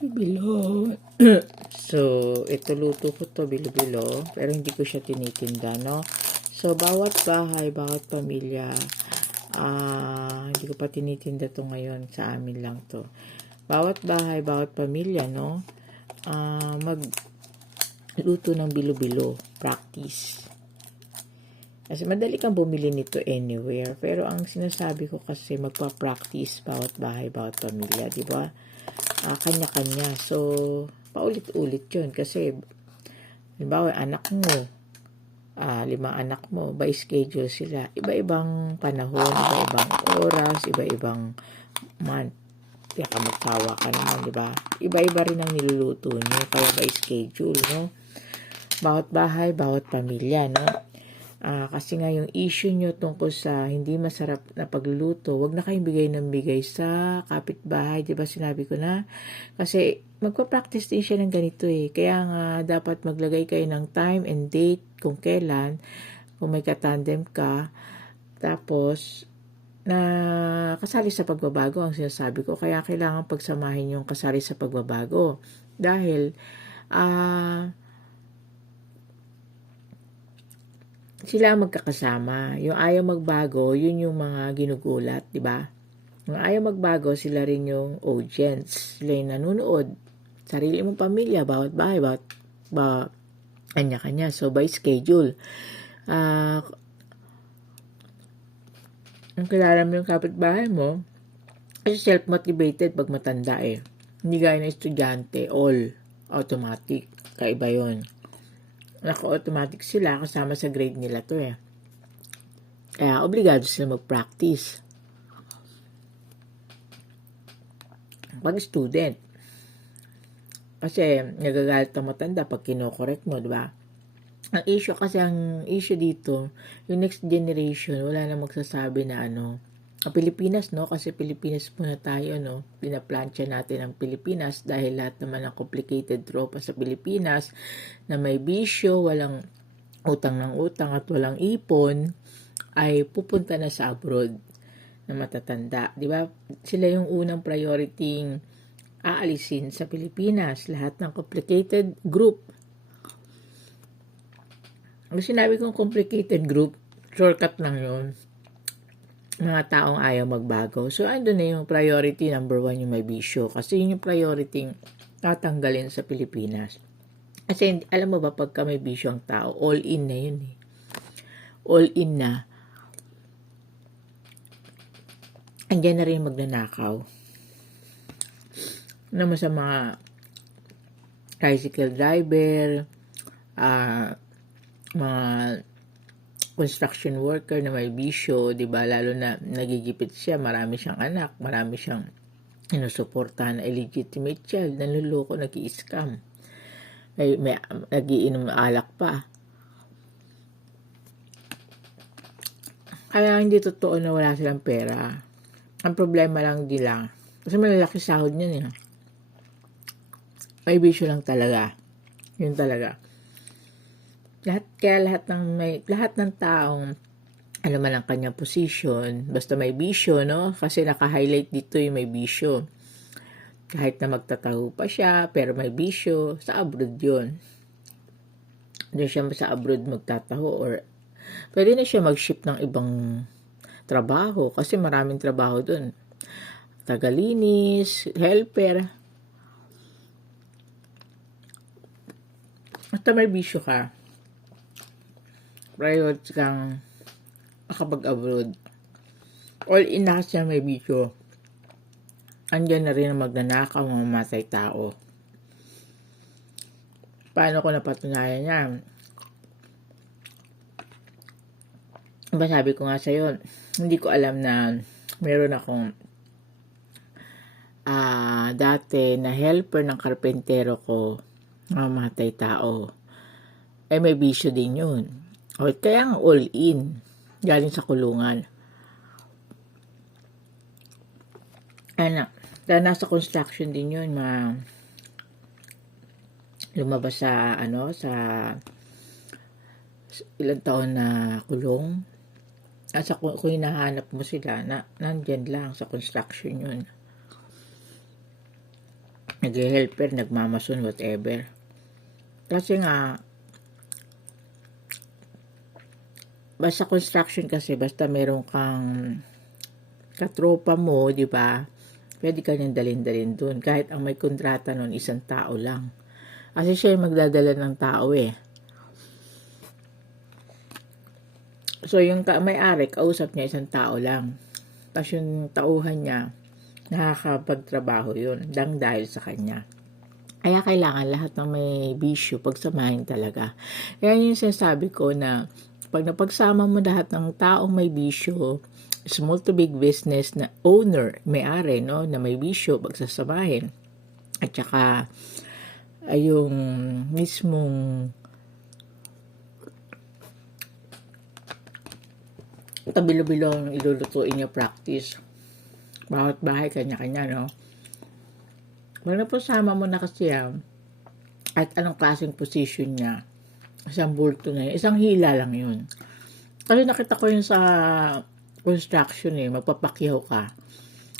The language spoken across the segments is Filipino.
Bilo. So, ito luto ko to, bilo-bilo. Pero hindi ko siya tinitinda, no? So, bawat bahay, bawat pamilya, hindi ko pa tinitinda to ngayon. Sa amin lang to. Bawat bahay, bawat pamilya, no? Magluto ng bilo-bilo. Practice. Kasi madali kang bumili nito anywhere. Pero ang sinasabi ko kasi magpa-practice bawat bahay, bawat pamilya, di ba? Kanya-kanya. So, paulit-ulit yun. Kasi, halimbawa, anak mo, 5 anak mo, by schedule sila. Iba-ibang panahon, iba-ibang oras, iba-ibang month. Kaya ka magtawa ka naman, di ba? Iba-iba rin ang niluluto nyo, kaya by schedule, no? Bawat bahay, bawat pamilya, no? Kasi nga yung issue nyo tungkol sa hindi masarap na pagluluto, wag na kayong bigay ng bigay sa kapitbahay, di ba sinabi ko na? Kasi magpa-practice din siya ng ganito eh. Kaya nga dapat maglagay kayo ng time and date kung kailan, kung may katandem ka, tapos na kasali sa pagbabago ang sinasabi ko. Kaya kailangan pagsamahin yung kasali sa pagbabago. Dahil, sila magkakasama. Yung ayaw magbago, yun yung mga ginugulat, di ba? Yung ayaw magbago, sila rin yung audience. Sila yung nanonood. Sarili mong pamilya, bawat bahay, bawat kanya-kanya. So, by schedule. Ang kilala mo yung kapitbahay mo, kasi self-motivated pag matanda eh. Hindi gaya ng estudyante, all automatic. Kaiba yun. Naka-automatic sila kasama sa grade nila to eh. Kaya obligado sila mag-practice. Pag student. Kasi nagagalit ang matanda pag kinokorek mo, di ba? Ang issue dito, yung next generation, wala na magsasabi na ang Pilipinas, no? Kasi Pilipinas muna tayo, no? Pinaplansya natin ang Pilipinas dahil lahat naman ng complicated tropa sa Pilipinas na may bisyo, walang utang ng utang at walang ipon, ay pupunta na sa abroad na matatanda. Di ba? Sila yung unang priority aalisin sa Pilipinas. Lahat ng complicated group. Ang sinabi kong complicated group, shortcut lang yun. Mga taong ayaw magbago. So, ando na yung priority number 1 yung may bisyo. Kasi yun yung priority tatanggalin sa Pilipinas. Kasi alam mo ba, pagka may bisyo ang tao, all in na yun eh. All in na. Andiyan na rin magnanakaw. Naman sa mga tricycle driver, mga construction worker na may bisyo, 'di ba? Lalo na nagigipit siya, marami siyang anak, marami siyang sinusuportahan na illegitimate child, nanluloko, nag-i-scam. May nagiinom alak pa. Kaya hindi totoo na wala silang pera. Ang problema lang nila, kasi malalaki sahod niyan eh. May bisyo lang talaga. Yun talaga. Lahat ng taong ano man ang kanyang position, basta may bisyo, no? Kasi naka-highlight dito yung may bisyo. Kahit na magtataho pa siya, pero may bisyo, sa abroad yun. Doon siya sa abroad magtataho or pwede na siya mag-ship ng ibang trabaho kasi maraming trabaho doon. Tagalinis, helper. Basta may bisyo ka, priority kang makapag-abroad. All in na siya may bisyo. Andiyan na rin ang magnanakaw, mamamatay tao. Paano ko napatunayan yan? Diba sabi ko nga sa'yo, hindi ko alam na meron akong dati na helper ng karpentero ko, mamamatay tao. May bisyo din yun. O kaya nga all in, galing sa kulungan. Dahil nasa construction din yun, lumabas sa ilang taon na kulong. Kung hinahanap mo sila, nandyan lang sa construction yun. nag-helper, nagmamason, whatever. Kasi nga, basta construction kasi, basta meron kang katropa mo, di ba? Pwede ka niyang dalhin-dalhin dun. Kahit ang may kontrata nun, isang tao lang. Kasi siya yung magdadala ng tao eh. So, yung may-ari, kausap niya isang tao lang. Tapos yung tauhan niya, nakakapagtrabaho yun. Dahil sa kanya. Kaya kailangan lahat ng may bisyo, pagsamahin talaga. Kaya yung sinasabi ko na, pag napagsama mo lahat ng taong may bisyo, small to big business na owner, may-ari, no, na may bisyo, pagsasamahin. At saka, yung mismong tabilo-bilo ang ilulutuin niya practice. Bawat bahay, kanya-kanya, no? Pag napasama mo na kasi yan, at anong klaseng position niya, isang bulto na yun, isang hila lang yun. Kasi nakita ko yun sa construction eh, magpapakyaw ka.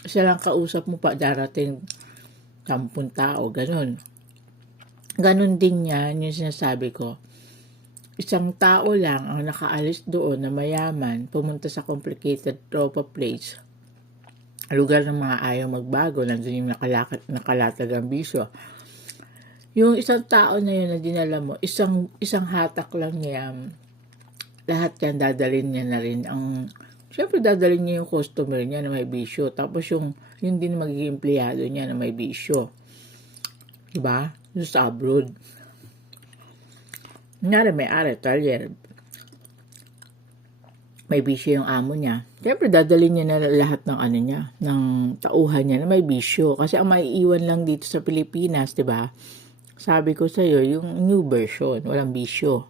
Isa lang kausap mo pa, darating 10 tao, ganun. Ganun din yan, yung sinasabi ko. Isang tao lang ang nakaalis doon na mayaman, pumunta sa complicated tropa place. Lugar ng mga ayaw magbago, nandun yung nakalatag ang bisyo. Yung isang tao na yun na dinala mo, isang hatak lang niya, lahat yan dadalhin niya na rin. Siyempre dadalhin niya yung customer niya na may bisyo. Tapos yung din magiging empleyado niya na may bisyo. Diba? Yung sa abroad. Nangyari may-ari, talyer. May bisyo yung amo niya. Siyempre, dadalhin niya na lahat ng niya, ng tauhan niya na may bisyo. Kasi ang maiiwan lang dito sa Pilipinas, di ba? Sabi ko sa'yo, yung new version, walang bisyo.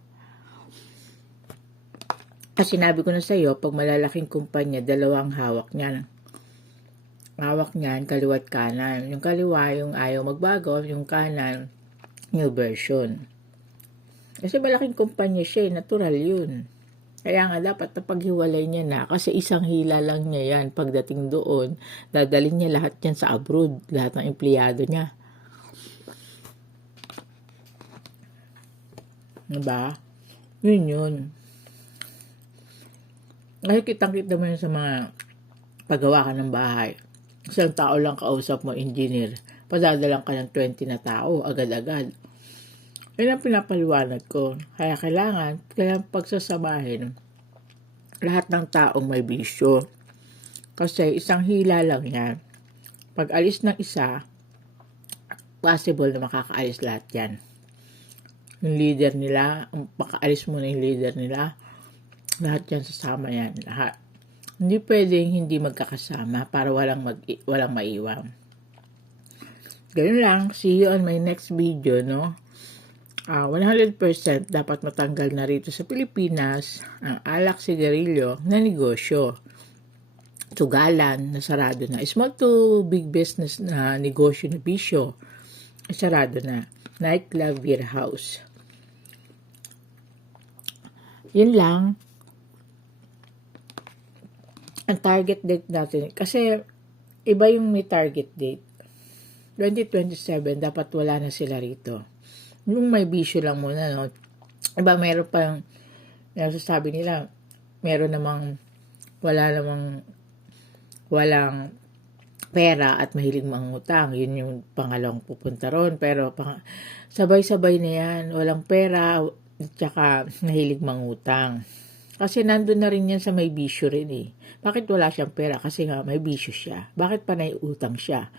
Kasi sinabi ko na sa'yo, pag malalaking kumpanya, dalawang hawak niya. Hawak niyan, kaliwa't kanan. Yung kaliwa, yung ayaw magbago, yung kanan, new version. Kasi malaking kumpanya siya, natural yun. Kaya nga dapat napaghiwalay niya na kasi isang hila lang niya yan. Pagdating doon, dadalhin niya lahat yan sa abroad, lahat ng empleyado niya. Diba? Yun. Kasi kitang-kita mo yun sa mga paggawa ka ng bahay. Isang tao lang kausap mo, engineer. Padadalang ka ng 20 na tao, agad-agad. Yun ang pinapaliwanag ko. Kaya kailangan pagsasamahin lahat ng taong may bisyo. Kasi isang hila lang yan. Pag alis ng isa, possible na makakaalis lahat yan. Yung leader nila, makaalis mo na yung leader nila, lahat yan sasama yan. Lahat. Hindi pwedeng hindi magkakasama para walang maiwan. Ganun lang. See you on my next video, no? 100% dapat matanggal na rito sa Pilipinas ang alak sigarilyo na negosyo. Tugalan na sarado na. Small to big business na negosyo na bisyo, sarado na. Nightclub, beer house. Yun lang. Ang target date natin. Kasi iba yung may target date. 2027, dapat wala na sila rito. Yung may bisyo lang muna, no? Iba, meron pang, sasabi nila, meron namang, walang pera at mahilig mangutang. Yun yung pangalawang pupunta ron. Pero, sabay-sabay na yan. Walang pera, at saka mahilig mangutang. Kasi nandun na rin yan sa may bisyo rin eh. Bakit wala siyang pera? Kasi nga may bisyo siya. Bakit pa naiutang siya?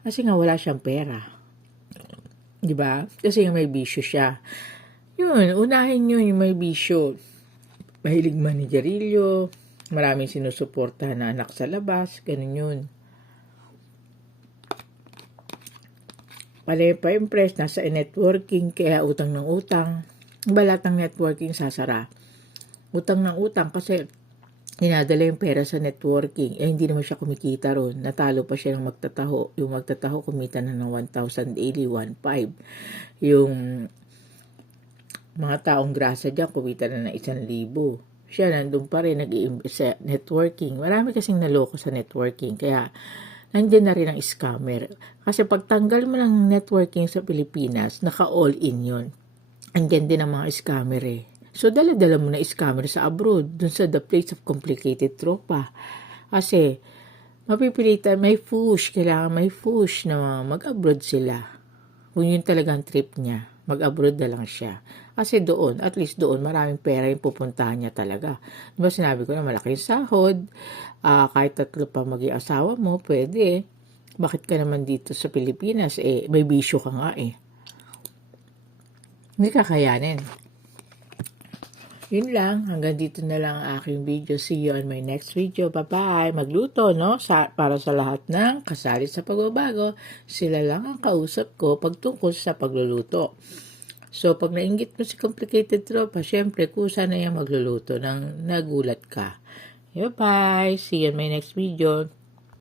Kasi nga wala siyang pera. Diba? Kasi nga may bisyo siya. Yun, unahin nyo yung may bisyo. Mahilig manigarilyo, maraming sinusuportahan na anak sa labas, ganun yun. Palay pa impress, nasa networking, kaya utang ng utang. Balat ng networking sasara. Utang ng utang kasi dinadala yung pera sa networking. Hindi naman siya kumikita ron. Natalo pa siya ng magtataho. Yung magtataho kumita na ng 1,000 daily, 1,500. Yung mga taong grasa dyan kumita na ng 1,000. Siya nandun pa rin nag-i-invest sa networking. Marami kasing naloko sa networking. Kaya nandiyan na rin ang scammer. Kasi pagtanggal mo ng networking sa Pilipinas, naka-all-in yun. Andyan din ang mga scammer eh. So, dala-dala mo na scammer sa abroad, dun sa the place of complicated tropa. Kasi, mapipilitan, kailangan may push na mag-abroad sila. Kung yun talagang trip niya, mag-abroad na lang siya. Kasi doon, at least doon, maraming pera yung pupuntahan niya talaga. Diba sinabi ko na malaking sahod, kahit 3 pa maging asawa mo, pwede. Bakit ka naman dito sa Pilipinas? May bisyo ka nga eh. Hindi kakayanin. Yun lang, hanggang dito na lang ang aking video. See you on my next video. Bye-bye. Magluto, no? Para sa lahat ng kasali sa pagbabago, sila lang ang kausap ko pagtungkol sa pagluluto. So, pag nainggit mo si complicated tropa, syempre, kusa na yung magluluto nang nagulat ka. Bye-bye. See you on my next video.